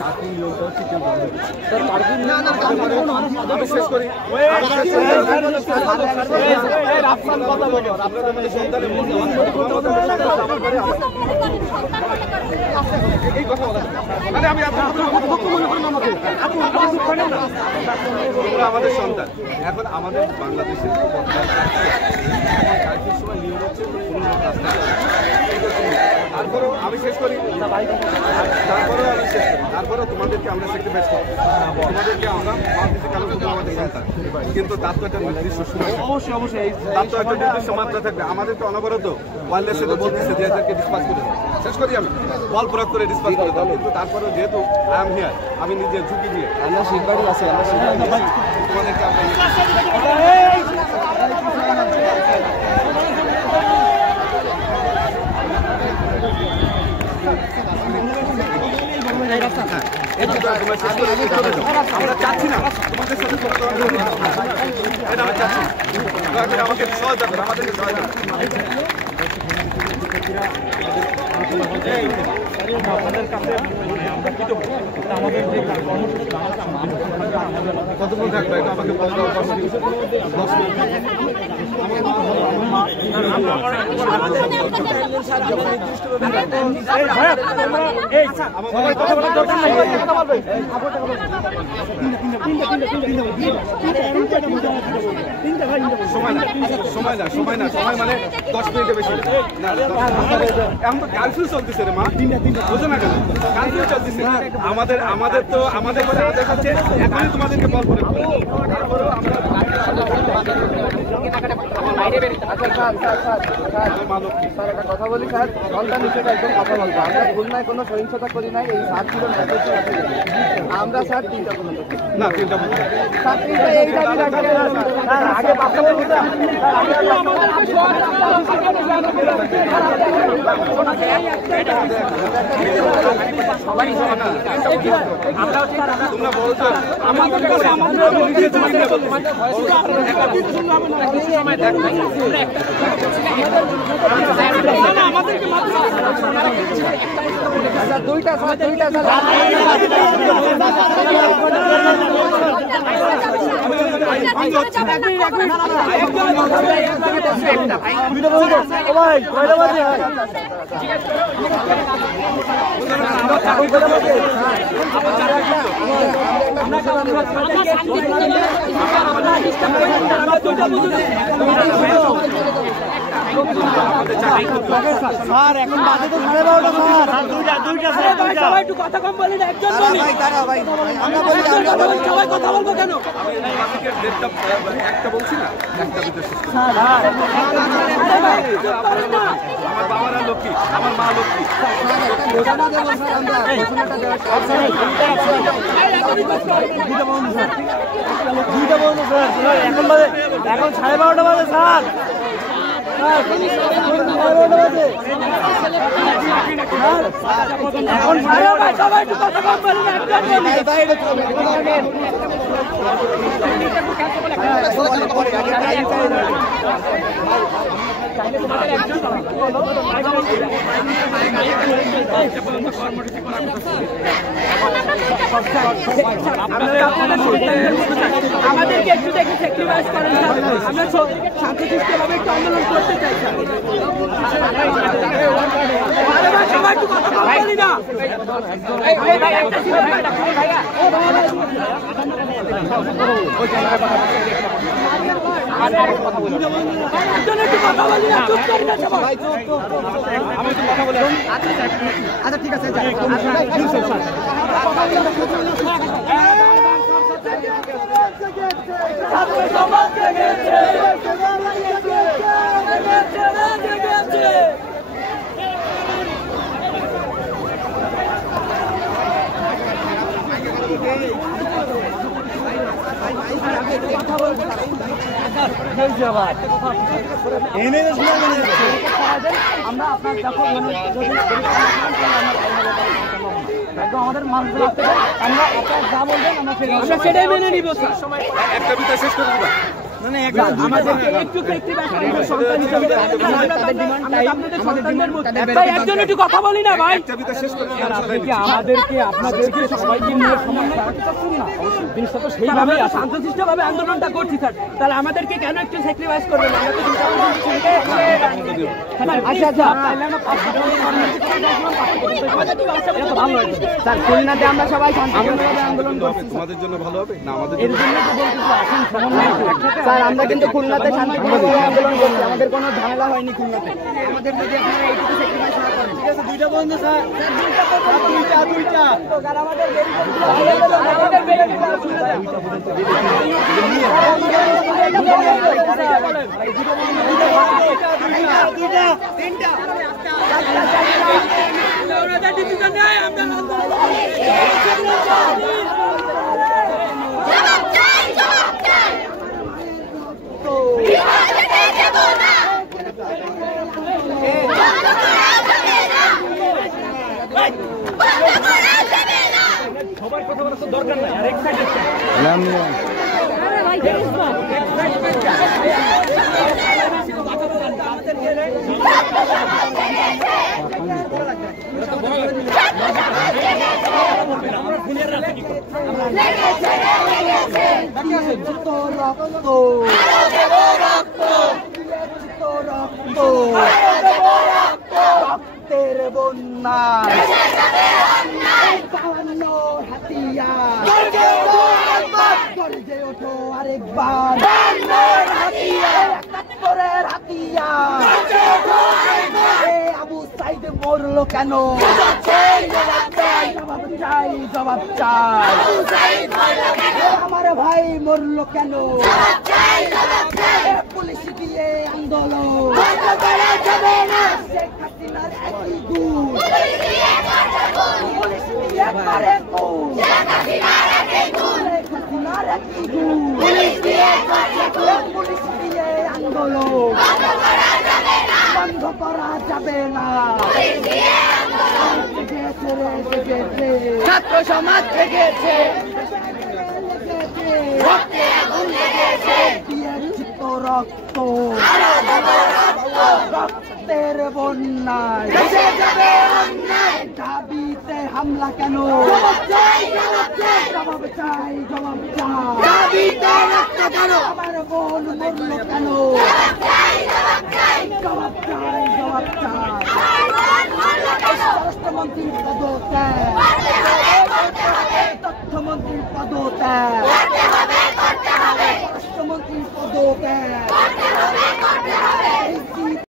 Parking লোকটা হচ্ছে কেউ বন্ধ স্যার পার্কিং আমি শেষ করি রাফসান কথা বলো আপনাদের মধ্যে সন্তানের এই কথা বলা মানে আমি আমাদের সন্তান এখন আমাদের বাংলাদেশের সময় নিয়ম হচ্ছে তারপরেও আমি শেষ করি তারপরেও তোমাদেরকে আমরা স্যাক্রিফাইস করবো তোমাদেরকে আমরা আমাদের সন্তান কিন্তু তার তো একটা নির্দিষ্ট সময় অবশ্যই তার তো একটা নির্দিষ্ট মাত্রা থাকবে আমাদেরকে অনবরত ওয়ারলেসে তো বলতেছে যে এদেরকে ডিসপাস করে দেবো শেষ করি আমি বল প্রয়োগ করে ডিসপাস করে দেবো কিন্তু তারপরেও যেহেতু আই এম হিয়ার আমি নিজের ঝুঁকি দিয়ে আমরা শিখবারই আছি তোমাদেরকে আমরা আমরা চাচ্ছি না তোমাদের সাথে আমরা চাচ্ছি আমাকে সহজ হবে আমাদেরকে সহজ হবে আমাদের কাছে আমরা কৃতজ্ঞ আমাদের যে কর্মসূচি কতক্ষণ থাকবে এটা আমাকে বলতে হবে সময় মানে 10 মিনিটে বেশি না এখন তো কারফিউ চলতেছে রে মা বুঝো না কেন কারফিউ চলতেছে আমাদের তো আমাদের করে আদেশ হচ্ছে এখনই তোমাদেরকে বল করে কথা বলি স্যার ঘন্টা নিচে একদম কথা বলবো আমরা ভুল নাই কোনো সহিংসতা করি নাই এই 7 ছিল আমরা স্যার 3টা কোনো না 3টা আগে তোমরা বলছো আমাদের কাছে আমাদের দুইটা স্যার এখন বাজে তো 12:30 স্যার সবাই একটু কথা কম বলেন একজন বলি ভাই আমরা বলি সবাই কথা বলবো কেন একটা বলছি না একটা ভিতরে আমার বাবারা লক্ষ্মী আমার মা লক্ষ্মী এখন 12:30 বাজে স্যার এখন সবাই একটু কথা কম বলেন আমাদেরকে একটু দেখে স্যাক্রিফাইস করেন আমরা শান্তিশিষ্টভাবে একটু আন্দোলন করতে চাই সবাই একটু কথা বলি না আচ্ছা ঠিক আছে আমরা আপনার আমাদের মানুষ আমরা যা বলবেন আমরা সেটাই মেনে নিব। একটা বিটা শেষ করে দিবা। আমাদেরকে একটু সন্তান হিসেবে ভাই একজন একটু কথা বলি না ভাই। আমাদেরকে আপনাদেরকে সবাইকে নিয়ে সমন্বয় করতে চাচ্ছেন না? জিনিসটা তো সেইভাবে শান্তশিষ্টভাবে আন্দোলনটা করছি স্যার, তাহলে আমাদেরকে কেন একটু স্যাক্রিফাইস করবেন? স্যার খুলনাতে আমরা সবাই শান্তিপূর্ণভাবে আন্দোলন করছি, তোমাদের জন্য ভালো হবে না আমাদের এর জন্য তো বলতেছি এখন সমন্বয়। স্যার আমরা কিন্তু খুলনাতে শান্তিপূর্ণভাবে আন্দোলন করছি, আমাদের কোনো ঝামেলা হয়নি খুলনাতে। আমাদের যদি আপনারা এইটুকু স্যাক্রিফাইস না করেন, ঠিক আছে? দুইটা বন্ধু স্যার, দুইটা আমাদের সবার কথা বলার তো দরকার নাই, আর এক্সাইটেড রক্তের বন্যা গর্জে ওঠো আরেকবার একাত্তরের হাতিয়ার। আবু সাইদ মরলো কেন? জবাব চাই, জবাব চাই। আমার ভাই মরলো কেন? পুলিশ দিয়ে আন্দোলন শেখ হাসিনার একই গুণ, পুলিশ দিয়ে করে গুণ, শেখ হাসিনার একই গুণ, পুলিশ দিয়ে আন্দোলন বন্ধ করা যাবে না। ছাত্র সমাজ জেগেছে, রক্ত রক্তের বন্যায় দাবিতে হামলা কেন? জবাব চাই, জবাব চাই। আমার বোন মরল কেন? জবাব চাই, জবাব চাই। স্বরাষ্ট্রমন্ত্রীর পদত্যাগ, তথ্যমন্ত্রীর পদত্যাগ, স্বরাষ্ট্রমন্ত্রীর পদত্যাগ।